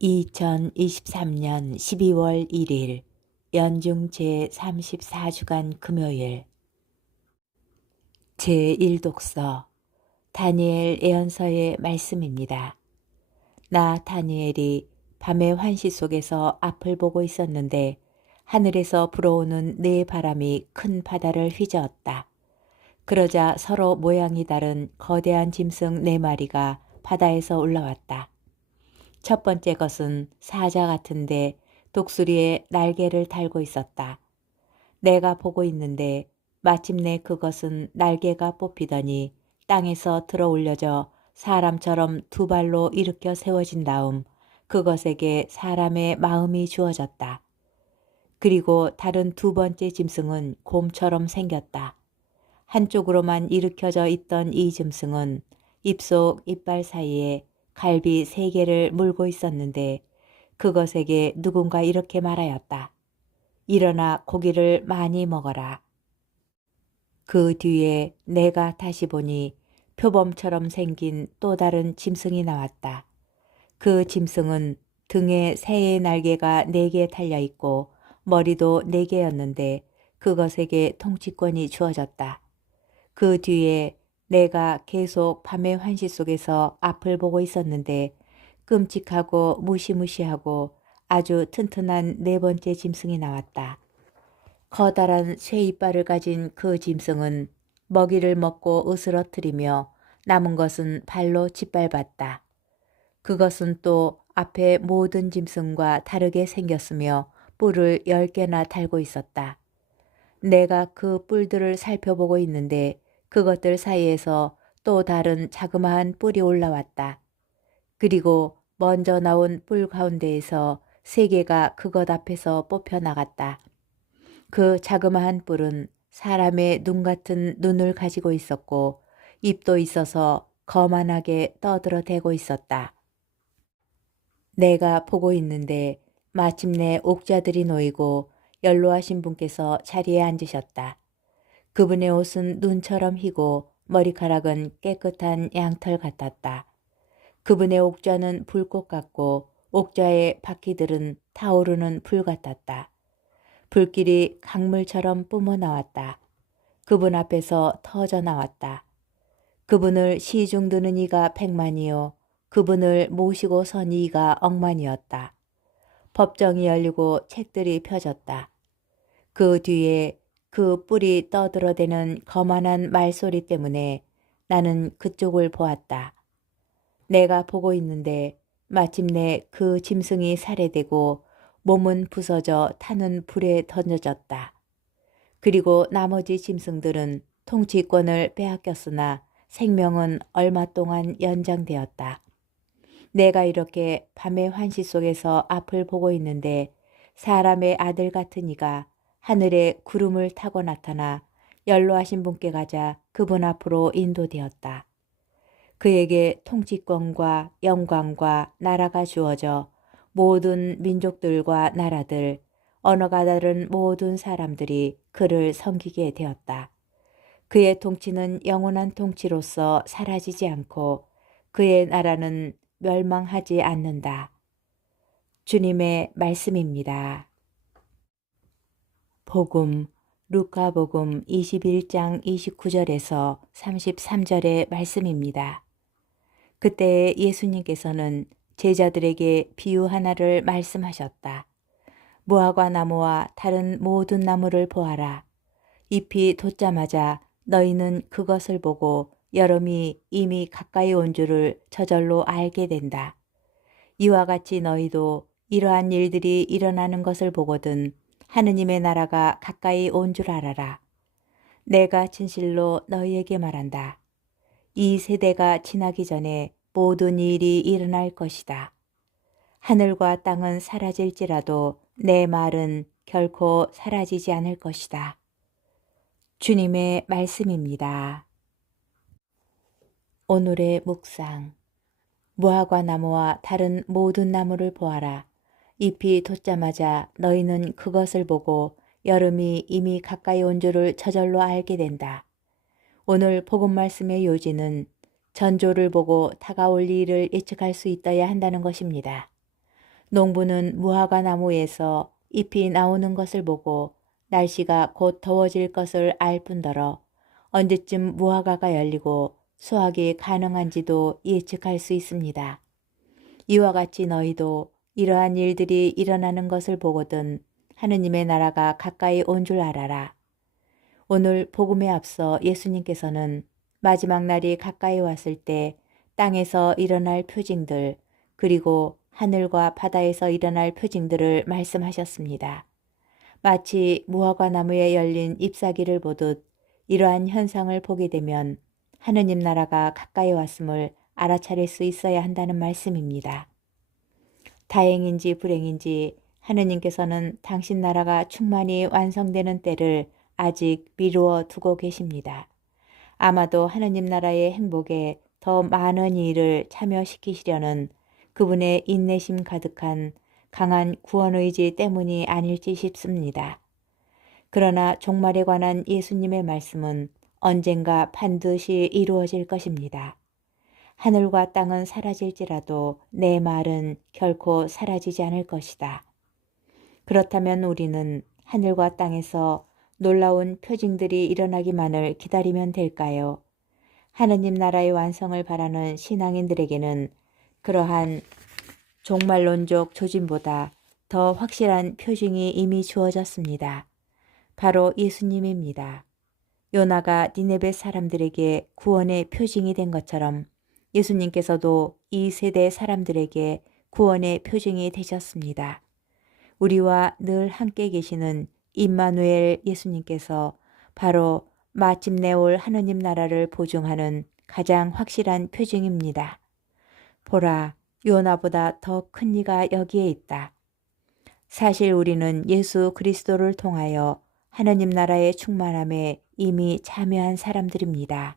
2023년 12월 1일 연중 제34주간 금요일 제1독서 다니엘 예언서의 말씀입니다. 나 다니엘이 밤의 환시 속에서 앞을 보고 있었는데 하늘에서 불어오는 네 바람이 큰 바다를 휘저었다. 그러자 서로 모양이 다른 거대한 짐승 네 마리가 바다에서 올라왔다. 첫 번째 것은 사자 같은데 독수리에 날개를 달고 있었다. 내가 보고 있는데 마침내 그것은 날개가 뽑히더니 땅에서 들어 올려져 사람처럼 두 발로 일으켜 세워진 다음 그것에게 사람의 마음이 주어졌다. 그리고 다른 두 번째 짐승은 곰처럼 생겼다. 한쪽으로만 일으켜져 있던 이 짐승은 입속 이빨 사이에 갈비 세 개를 물고 있었는데 그것에게 누군가 이렇게 말하였다. 일어나 고기를 많이 먹어라. 그 뒤에 내가 다시 보니 표범처럼 생긴 또 다른 짐승이 나왔다. 그 짐승은 등에 새의 날개가 네 개 달려 있고 머리도 네 개였는데 그것에게 통치권이 주어졌다. 그 뒤에 내가 계속 밤의 환시 속에서 앞을 보고 있었는데 끔찍하고 무시무시하고 아주 튼튼한 네 번째 짐승이 나왔다. 커다란 쇠 이빨을 가진 그 짐승은 먹이를 먹고 으스러뜨리며 남은 것은 발로 짓밟았다. 그것은 또 앞에 모든 짐승과 다르게 생겼으며 뿔을 열 개나 달고 있었다. 내가 그 뿔들을 살펴보고 있는데 그것들 사이에서 또 다른 자그마한 뿔이 올라왔다. 그리고 먼저 나온 뿔 가운데에서 세 개가 그것 앞에서 뽑혀 나갔다. 그 자그마한 뿔은 사람의 눈 같은 눈을 가지고 있었고 입도 있어서 거만하게 떠들어 대고 있었다. 내가 보고 있는데 마침내 옥자들이 놓이고 연로하신 분께서 자리에 앉으셨다. 그분의 옷은 눈처럼 희고 머리카락은 깨끗한 양털 같았다. 그분의 옥좌는 불꽃 같고 옥좌의 바퀴들은 타오르는 불 같았다. 불길이 강물처럼 뿜어 나왔다. 그분 앞에서 터져 나왔다. 그분을 시중 드는 이가 백만이요. 그분을 모시고 선 이가 억만이었다. 법정이 열리고 책들이 펴졌다. 그 뒤에 그 뿔이 떠들어대는 거만한 말소리 때문에 나는 그쪽을 보았다. 내가 보고 있는데 마침내 그 짐승이 살해되고 몸은 부서져 타는 불에 던져졌다. 그리고 나머지 짐승들은 통치권을 빼앗겼으나 생명은 얼마 동안 연장되었다. 내가 이렇게 밤의 환시 속에서 앞을 보고 있는데 사람의 아들 같은 이가 하늘에 구름을 타고 나타나 연로하신 분께 가자 그분 앞으로 인도되었다. 그에게 통치권과 영광과 나라가 주어져 모든 민족들과 나라들, 언어가 다른 모든 사람들이 그를 섬기게 되었다. 그의 통치는 영원한 통치로서 사라지지 않고 그의 나라는 멸망하지 않는다. 주님의 말씀입니다. 복음 루카복음 21장 29절에서 33절의 말씀입니다. 그때 예수님께서는 제자들에게 비유 하나를 말씀하셨다. 무화과 나무와 다른 모든 나무를 보아라. 잎이 돋자마자 너희는 그것을 보고 여름이 이미 가까이 온 줄을 저절로 알게 된다. 이와 같이 너희도 이러한 일들이 일어나는 것을 보거든 하느님의 나라가 가까이 온 줄 알아라. 내가 진실로 너희에게 말한다. 이 세대가 지나기 전에 모든 일이 일어날 것이다. 하늘과 땅은 사라질지라도 내 말은 결코 사라지지 않을 것이다. 주님의 말씀입니다. 오늘의 묵상. 무화과 나무와 다른 모든 나무를 보아라. 잎이 돋자마자 너희는 그것을 보고 여름이 이미 가까이 온 줄을 저절로 알게 된다. 오늘 복음 말씀의 요지는 전조를 보고 다가올 일을 예측할 수 있어야 한다는 것입니다. 농부는 무화과 나무에서 잎이 나오는 것을 보고 날씨가 곧 더워질 것을 알 뿐더러 언제쯤 무화과가 열리고 수확이 가능한지도 예측할 수 있습니다. 이와 같이 너희도 이러한 일들이 일어나는 것을 보거든 하느님의 나라가 가까이 온 줄 알아라. 오늘 복음에 앞서 예수님께서는 마지막 날이 가까이 왔을 때 땅에서 일어날 표징들 그리고 하늘과 바다에서 일어날 표징들을 말씀하셨습니다. 마치 무화과 나무에 열린 잎사귀를 보듯 이러한 현상을 보게 되면 하느님 나라가 가까이 왔음을 알아차릴 수 있어야 한다는 말씀입니다. 다행인지 불행인지 하느님께서는 당신 나라가 충만히 완성되는 때를 아직 미루어 두고 계십니다. 아마도 하느님 나라의 행복에 더 많은 일을 참여시키시려는 그분의 인내심 가득한 강한 구원의지 때문이 아닐지 싶습니다. 그러나 종말에 관한 예수님의 말씀은 언젠가 반드시 이루어질 것입니다. 하늘과 땅은 사라질지라도 내 말은 결코 사라지지 않을 것이다. 그렇다면 우리는 하늘과 땅에서 놀라운 표징들이 일어나기만을 기다리면 될까요? 하느님 나라의 완성을 바라는 신앙인들에게는 그러한 종말론적 조짐보다 더 확실한 표징이 이미 주어졌습니다. 바로 예수님입니다. 요나가 니네베 사람들에게 구원의 표징이 된 것처럼 예수님께서도 이 세대 사람들에게 구원의 표징이 되셨습니다. 우리와 늘 함께 계시는 임마누엘 예수님께서 바로 마침내 올 하느님 나라를 보증하는 가장 확실한 표징입니다. 보라, 요나보다 더 큰 이가 여기에 있다. 사실 우리는 예수 그리스도를 통하여 하느님 나라의 충만함에 이미 참여한 사람들입니다.